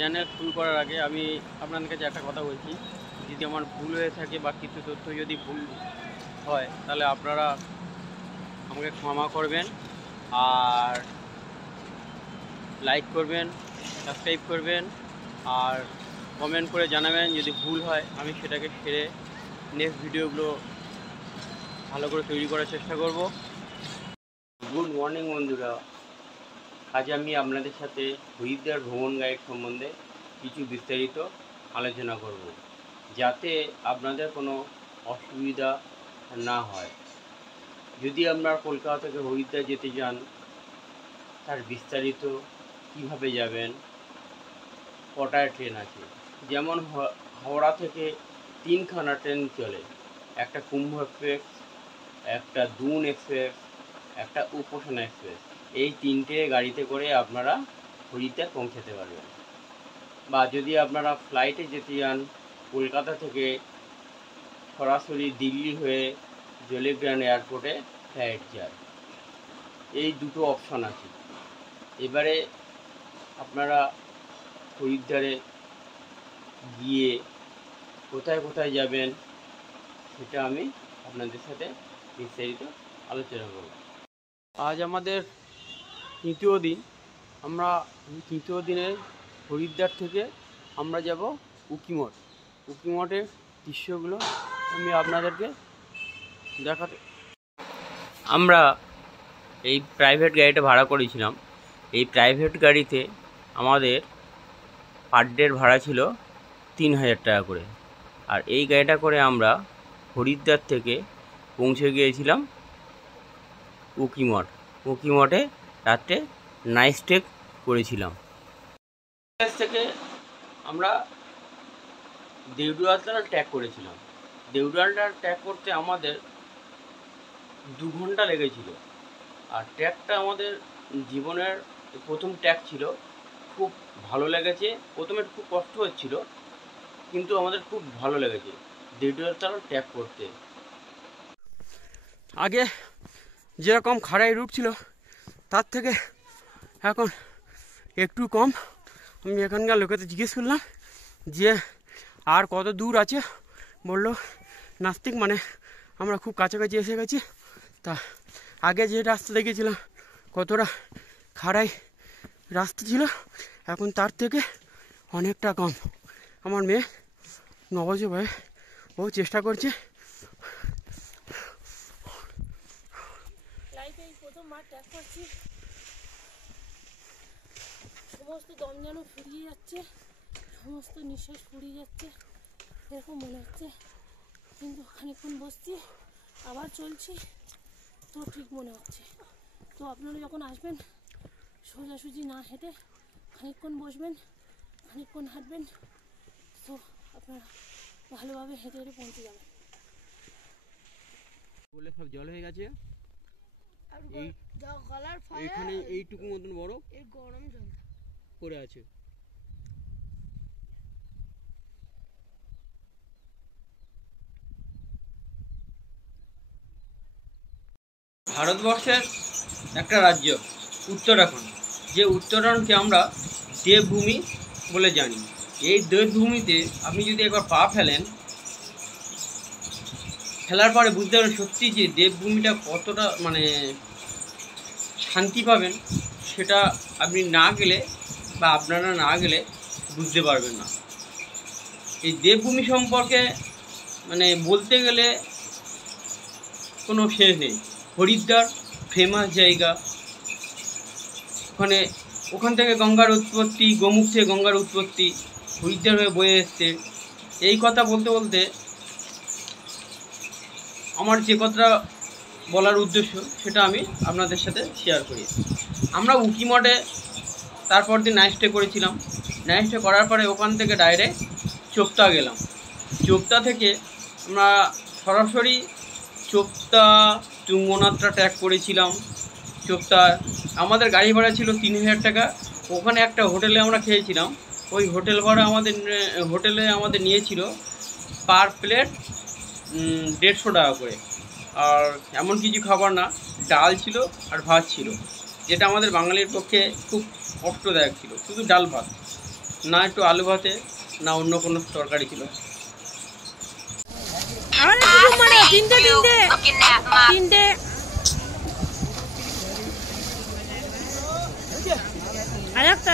চ্যানেল শুরু করার আগে আমি আপনাদের কাছে একটা কথা বলছি, যদি আমার ভুল হয়ে থাকে বা কিছু তথ্য যদি ভুল হয় তাহলে আপনারা আমাকে ক্ষমা করবেন, আর লাইক করবেন, সাবস্ক্রাইব করবেন, আর কমেন্ট করে জানাবেন যদি ভুল হয়। আমি সেটাকে সেরে নেক্সট ভিডিওগুলো ভালো করে তৈরি করার চেষ্টা করব। গুড মর্নিং বন্ধুরা, আজ আমি আপনাদের সাথে হরিদ্বার ভ্রমণ গাইড সম্বন্ধে কিছু বিস্তারিত আলোচনা করব, যাতে আপনাদের কোনো অসুবিধা না হয়। যদি আপনারা কলকাতা থেকে হরিদ্বার যেতে চান, তার বিস্তারিত কিভাবে যাবেন, কটায় ট্রেন আছে। যেমন হাওড়া থেকে 3খানা ট্রেন চলে, একটা কুম্ভ এক্সপ্রেস, একটা দুন এক্সপ্রেস, একটা উপাসনা এক্সপ্রেস। এই 3টে গাড়িতে করে আপনারা হরিদ্বার পৌঁছাতে পারবেন। বা যদি আপনারা ফ্লাইটে যেতে চান, কলকাতা থেকে সরাসরি দিল্লি হয়ে জলিগ্রান্ট এয়ারপোর্টে ফ্লাইট যায়। এই দুটো অপশান আছে। এবারে আপনারা হরিদ্বারে গিয়ে কোথায় কোথায় যাবেন সেটা আমি আপনাদের সাথে বিস্তারিত আলোচনা করব। আজ আমাদের তৃতীয় দিন। আমরা তৃতীয় দিনে হরিদ্বার থেকে আমরা যাব উকিমঠ। উকিমঠের দৃশ্যগুলো আমি আপনাদেরকে দেখাতে। আমরা এই প্রাইভেট গাড়িটা ভাড়া করেছিলাম। এই প্রাইভেট গাড়িতে আমাদের পার ডের ভাড়া ছিল 3000 টাকা করে। আর এই গাড়িটা করে আমরা হরিদ্বার থেকে পৌঁছে গিয়েছিলাম উকিমঠ। উকিমঠে রাত্রে নাইট স্টে করেছিলাম। থেকে আমরা দেউডুয়ালটা ট্র্যাক করেছিলাম। দেউডুয়ালটা ট্র্যাক করতে আমাদের 2 ঘন্টা লেগেছিল। আর ট্র্যাকটা আমাদের জীবনের প্রথম ট্র্যাক ছিল। খুব ভালো লেগেছে। প্রথমে খুব কষ্ট হচ্ছিল, কিন্তু আমাদের খুব ভালো লেগেছে দেউডুয়ালটা ট্র্যাক করতে। আগে যেরকম খাড়াই রুট ছিল তার থেকে এখন একটু কম। আমি এখানকার লোকেদের জিজ্ঞেস করলাম যে আর কত দূর আছে, বললো নাস্তিক, মানে আমরা খুব কাছাকাছি এসে গেছি। তা আগে যে রাস্তা দেখেছিলাম কতটা খাড়াই রাস্তা ছিল, এখন তার থেকে অনেকটা কম। আমার মেয়ে নবজ ভাই ও চেষ্টা করছে। সমস্ত দম যেন ফুরিয়ে যাচ্ছে, সমস্ত নিঃশ্বাস ফুরিয়ে যাচ্ছে এরকম মনে হচ্ছে। কিন্তু খানিকক্ষণ বসছি, আবার চলছি, তো ঠিক মনে হচ্ছে। তো আপনারা যখন আসবেন সোজাসুজি না হেঁটে খানিকক্ষণ বসবেন, খানিকক্ষণ হাঁটবেন, তো আপনারা ভালোভাবে হেঁটে হেঁটে পৌঁছে যাবেন। বলে সব জল হয়ে গেছে। এখানে এইটুকু মতন বড় এই গরম জল পড়ে আছে। ভারতবর্ষের একটা রাজ্য উত্তরাখণ্ড, যে উত্তরাখণ্ডকে আমরা দেবভূমি বলে জানি। এই দেবভূমিতে আপনি যদি একবার পা ফেলার পরে বুঝতে পারবেন সত্যি যে দেবভূমিটা কতটা মানে শান্তি পাবেন, সেটা আপনি না গেলে বা আপনারা না গেলে বুঝতে পারবেন না। এই দেবভূমি সম্পর্কে মানে বলতে গেলে কোনো শেষ নেই। হরিদ্বার ফেমাস জায়গা। ওখান থেকে গঙ্গার উৎপত্তি, গোমুখ থেকে গঙ্গার উৎপত্তি, হরিদ্বার হয়ে বয়ে এসছে। এই কথা বলতে বলতে আমার যে কথাটা বলার উদ্দেশ্য সেটা আমি আপনাদের সাথে শেয়ার করি। আমরা উকিমঠে তারপর দিন নাইট স্টে করেছিলাম। নাইট স্টে করার পরে ওখান থেকে ডাইরেক্ট চোপতা গেলাম। চোপতা থেকে আমরা সরাসরি চোপতা তুঙ্গনাথটা ট্র্যাক করেছিলাম। চোপতা আমাদের গাড়ি ভাড়া ছিল 3000 টাকা। ওখানে একটা হোটেলে আমরা খেয়েছিলাম। ওই হোটেল ভাড়া হোটেলে আমাদের নিয়েছিল পার প্লেট 150 টাকা করে। আর এমন কিছু খাবার না, ডাল ছিল আর ভাত ছিল, যেটা আমাদের বাঙালির পক্ষে খুব কষ্টদায়ক ছিল, শুধু ডাল ভাত। না একটু আলু ভাতে, না অন্য কোনো তরকারি ছিল। তিনটে আরেকটা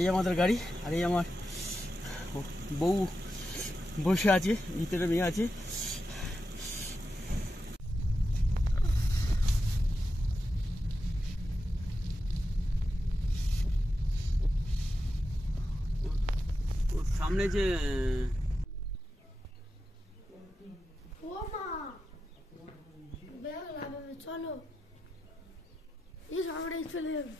এই আমাদের গাড়ি, আর এই আমার বউ বসে আছে, ভিতরে মেয়ে আছে। সামনে যে চলো এই সামনে চলে যাবে।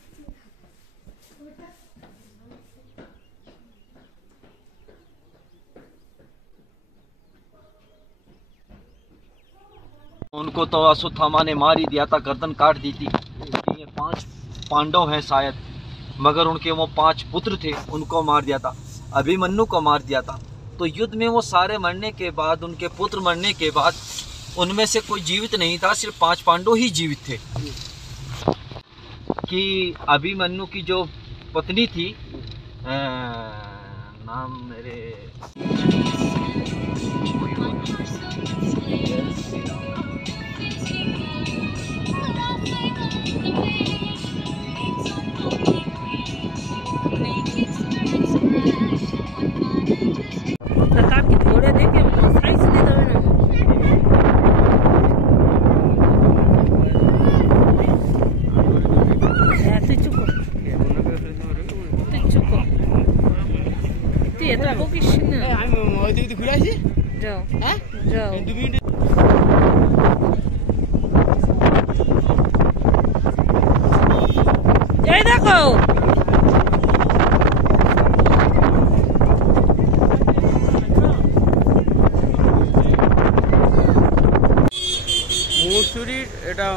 उनको तो अश्वत्थामा ने मार ही दिया था, गर्दन काट दी थी। ये 5 पांडव हैं शायद, मगर उनके वो 5 पुत्र थे, उनको मार दिया था। अभिमन्यु को मार दिया था। तो युद्ध में वो सारे मरने के बाद, उनके पुत्र मरने के बाद, उनमें से कोई जीवित नहीं था, सिर्फ 5 पांडव ही जीवित थे। कि अभिमन्यु की जो पत्नी थी, नाम मेरे प्रताप की घोड़े देखे साइड से दे दो ना। তুই চুপ কর, তুই এত বকিস না। আমি ওই দিকে ঘুরে আসি। যাও হ্যাঁ যাও। 2 মিনিট। এই দেখো মুসুরির এটা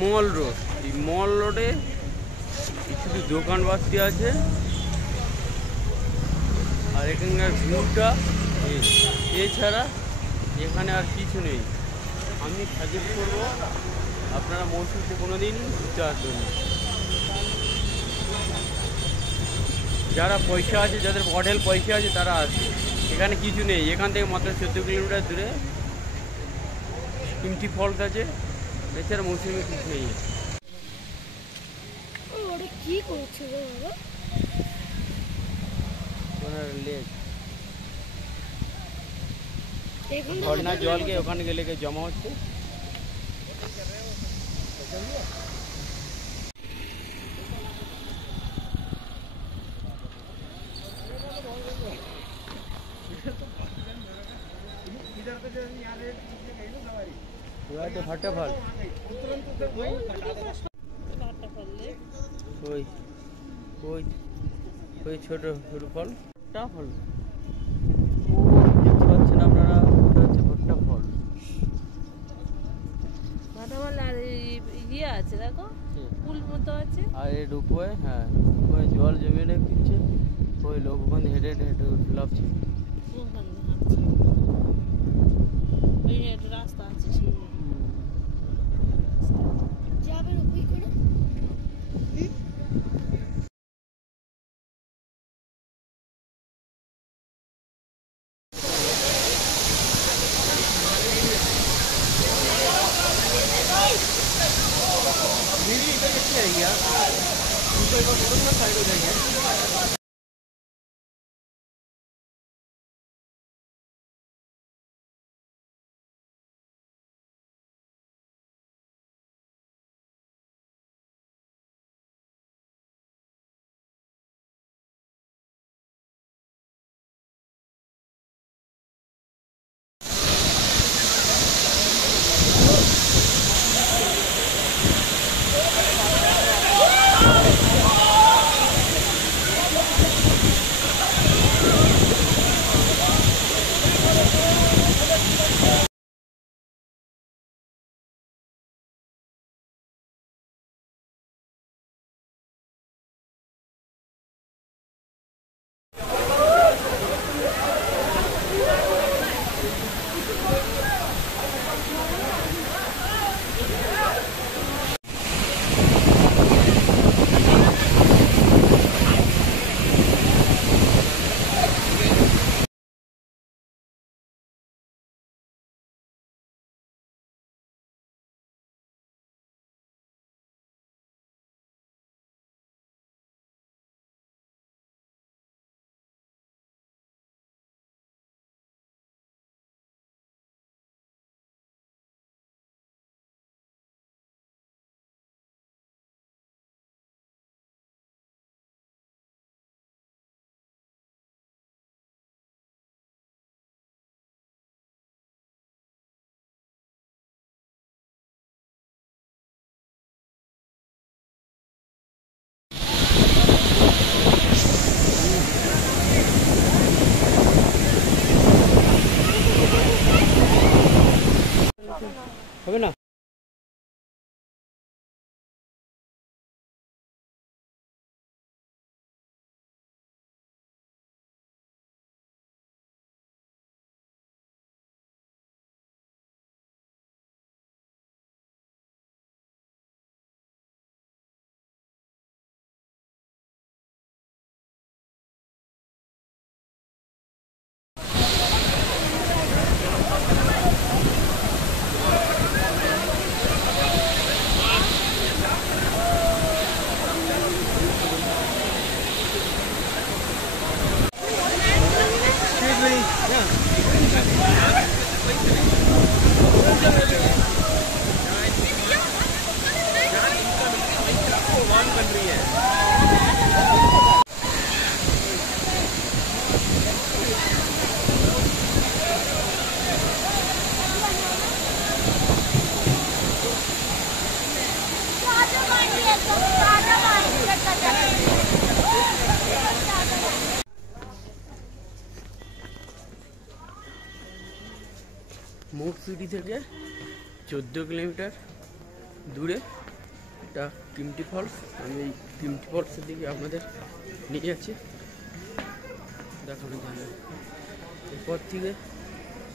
মল রোড, এই মল রোডে কিছু দোকান বাস্তি আছে, আর এখানকার ভিউটা এছাড়া এখানে আর কিছু নেই। আমি সাজেস্ট করবো আপনারা মসুরিতে কোনো দিন ঘুরতে আসবেন না। যারা পয়সা আছে, যাদের হোটেল পয়সা আছে তারা আসবে, এখানে কিছু নেই। এখান থেকে মাত্র 14 কিলোমিটার দূরে কিমতি ফলস আছে, এছাড়া মৌসুমি কিছু নেই। ওটা কি করছে রে বাবা? লেক ঝর্ণার জল গিয়ে ওখানে গেলে জমা হচ্ছে। ফাটাফল ওই ওই ওই ছোট সরু ফল, ভুট্টা ফল দেখতে পাচ্ছেন আপনারা, ওটা হচ্ছে ভুট্টা ফল। আর ইয়ে আছে দেখো, পুল মতো আছে, আর এই ডুবোয়, হ্যাঁ ওখানে জল জমে রেখেছে, ওই লোক ওখানে হেঁটে হেঁটে লাভছে। রাস্তা আছে যাবেন ওই করে। साइड हो जाएंगे। হবে না? মুগসুরি থেকে 14 কিলোমিটার দূরে এটা কিমটি ফলস। আমি এই কিমটি ফলসের দিকে আপনাদের নিয়ে যাচ্ছি, দেখানো যাবে। এরপর থেকে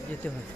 যেতে হয়।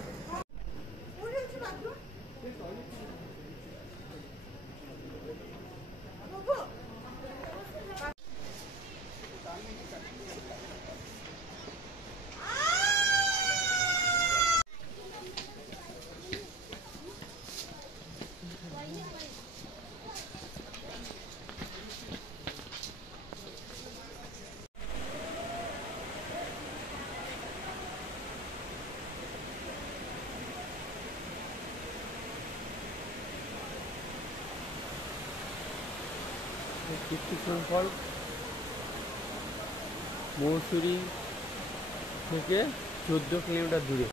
ফল মৌসুরি থেকে 14 কিলোমিটার দূরে।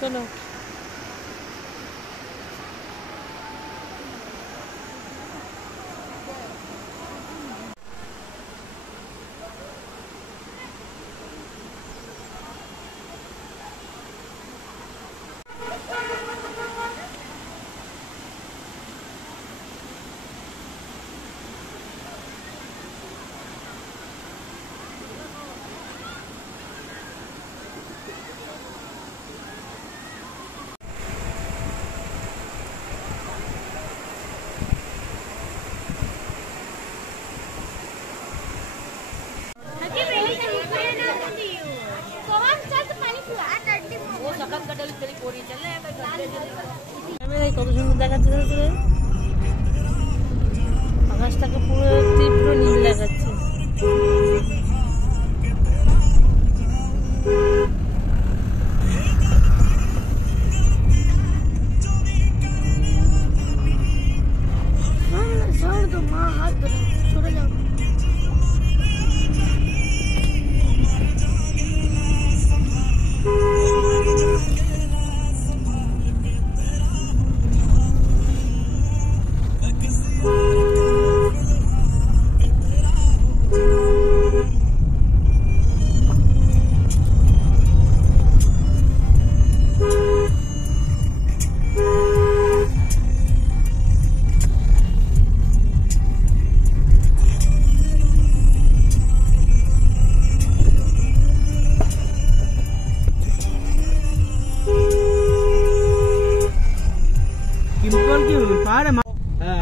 चलो দেখাচ্ছে ধরে ধরে, আকাশটাকে পুরো তীব্র নীল দেখাচ্ছে। छोड़ दो माँ, हाथ धरो, छोड़ जाओ।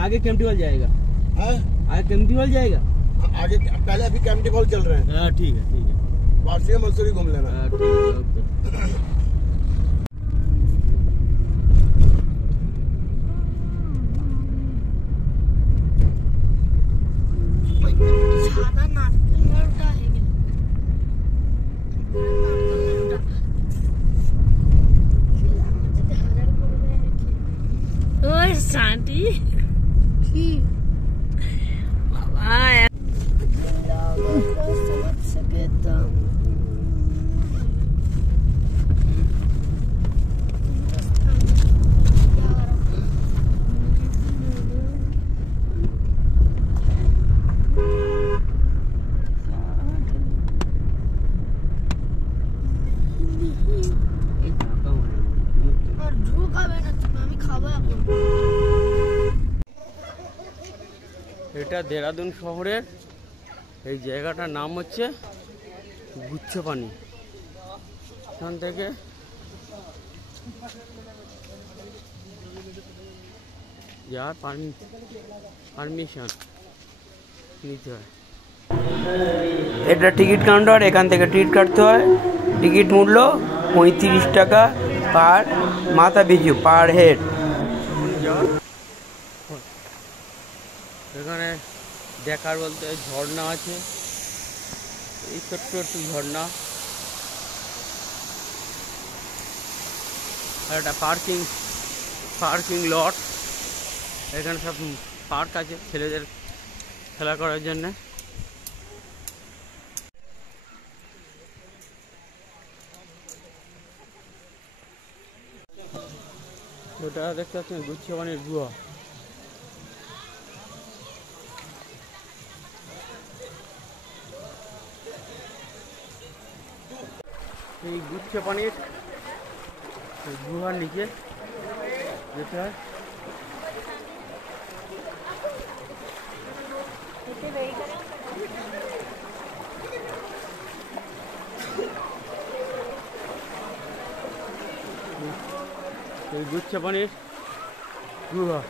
आगे केम्प्टी हॉल जाएगा, आगे केम्प्टी हॉल जाएगा, आगे पहले अभी केम्प्टी हॉल चल रहे हैं। हाँ ठीक है ठीक है, वापसी मसूरी घूम लेना। हाँ ठीक है ओके। সাদা নারকেল নাড়ুটা হেভি, নারকেল নাড়ুটা ওই শান্তি কি বাবা समझ सके तो আর ঢোকাবে না তুমি, আমি খাবো এখন। এটা দেরাদুন শহরের এই জায়গাটার নাম হচ্ছে গুচ্ছপানি। এখান থেকে যার পারমিশন নিতে হয়। এটা টিকিট কাউন্টার, এখান থেকে টিকিট কাটতে হয়। টিকিট মূল্য 35 টাকা পার মাথা পিছু, পার হেড। এখানে দেখার বলতে ঝর্ণা আছে, এই ছোট্ট একটু ঝর্ণা, আর একটা পার্কিং লট। এখানে সব পার্ক আছে ছেলেদের খেলা করার জন্য। ওটা দেখতে পাচ্ছেন গুচ্ছপানির গুহা। এই গুচ্ছপানির গুহার নিচে যেতে হয়। এই গুচ্ছপানির গুহা।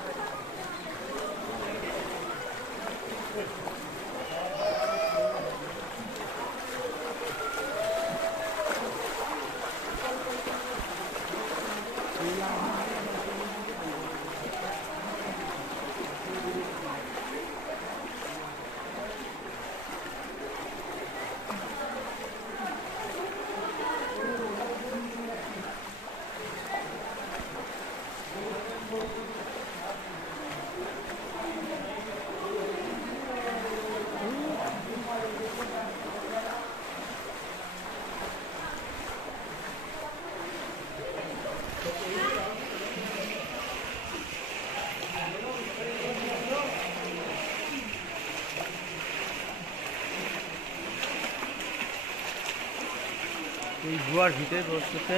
এই গুহার ভিতরে প্রস্তুতে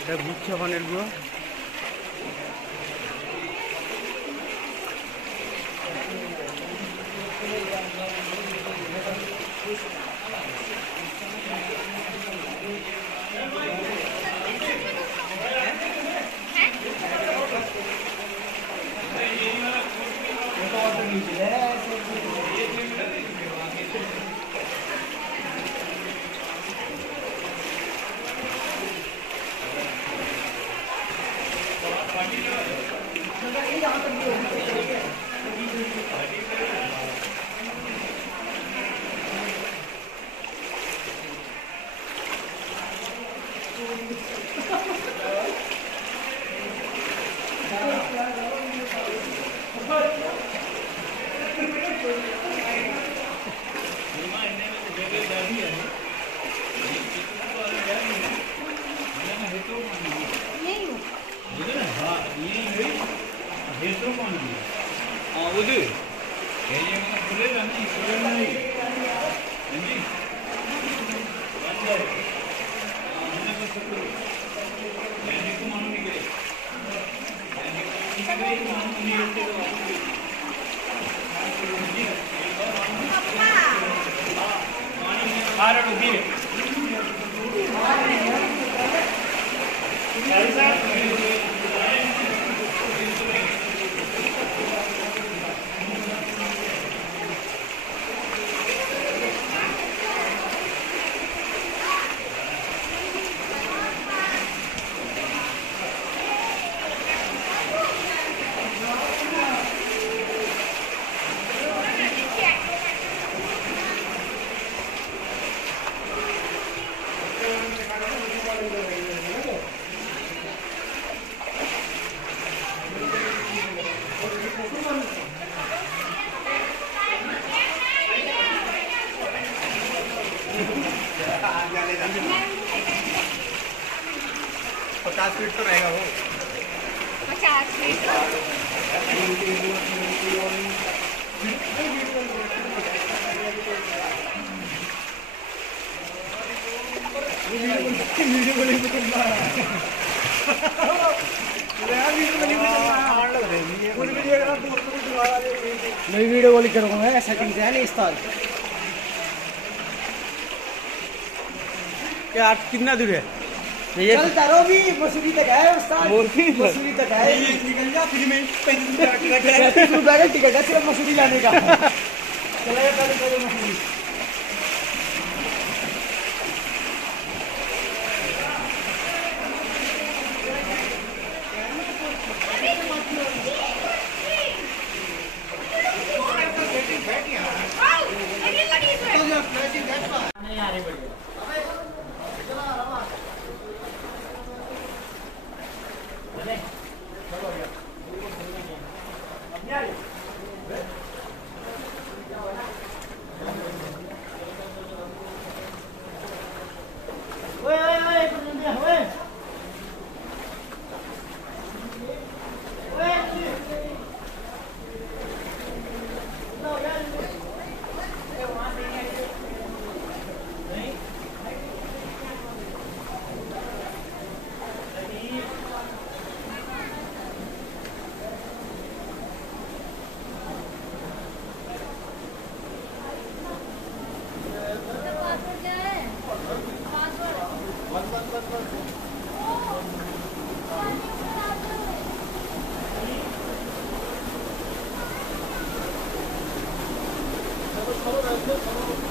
এটা গুচ্ছপানির গুহা। फीट तो रहेगा वो 50 फीट। मैं वीडियो कॉल करूंगा मैं सेटिंग से है नहीं इस साल क्या कितना दूर है चल तारो भी मसूरी तक है उस्ताद मसूरी तक है निकल जा फ्री में 35 रुपए का टिकट है सिर्फ मसूरी जाने का चलेगा पहले मसूरी चलो